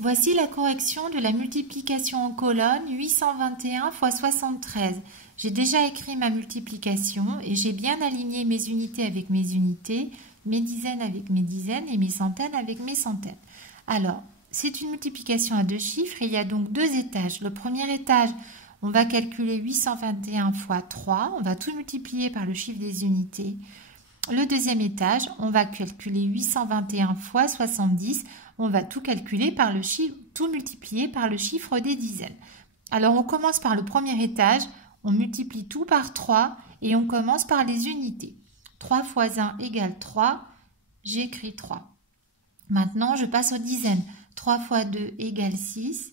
Voici la correction de la multiplication en colonne 821 x 73. J'ai déjà écrit ma multiplication et j'ai bien aligné mes unités avec mes unités, mes dizaines avec mes dizaines et mes centaines avec mes centaines. Alors, c'est une multiplication à deux chiffres et il y a donc deux étages. Le premier étage, on va calculer 821 x 3, on va tout multiplier par le chiffre des unités. Le deuxième étage, on va calculer 821 x 70, on va tout calculer par le chiffre, tout multiplier par le chiffre des dizaines. Alors on commence par le premier étage, on multiplie tout par 3 et on commence par les unités. 3 x 1 égale 3, j'écris 3. Maintenant je passe aux dizaines. 3 x 2 égale 6,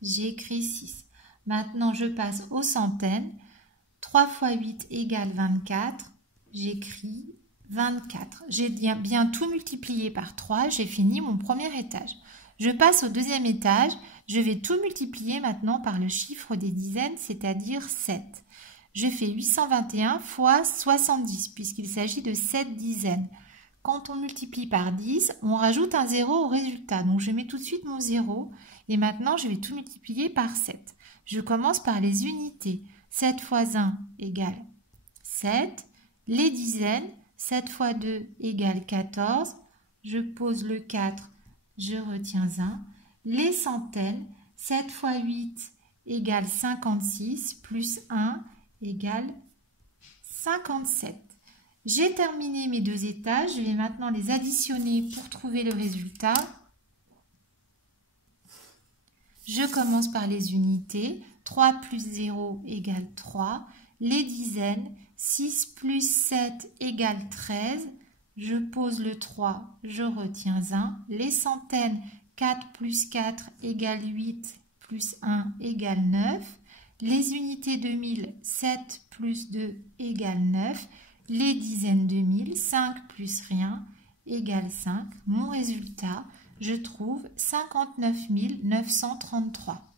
j'écris 6. Maintenant je passe aux centaines. 3 x 8 égale 24, j'écris 24. J'ai bien tout multiplié par 3, j'ai fini mon premier étage. Je passe au deuxième étage, je vais tout multiplier maintenant par le chiffre des dizaines, c'est-à-dire 7. Je fais 821 x 70, puisqu'il s'agit de 7 dizaines. Quand on multiplie par 10, on rajoute un 0 au résultat. Donc je mets tout de suite mon 0, et maintenant je vais tout multiplier par 7. Je commence par les unités. 7 x 1 égale 7. Les dizaines, 7 x 2 égale 14. Je pose le 4, je retiens 1. Les centaines, 7 x 8 égale 56, plus 1 égale 57. J'ai terminé mes deux étages. Je vais maintenant les additionner pour trouver le résultat. Je commence par les unités. 3 plus 0 égale 3. Les dizaines, 6 plus 7 égale 13. Je pose le 3, je retiens 1. Les centaines, 4 plus 4 égale 8, plus 1 égale 9. Les unités de 1000, 7 plus 2 égale 9. Les dizaines de 1000, 5 plus rien égale 5. Mon résultat, je trouve 59 933.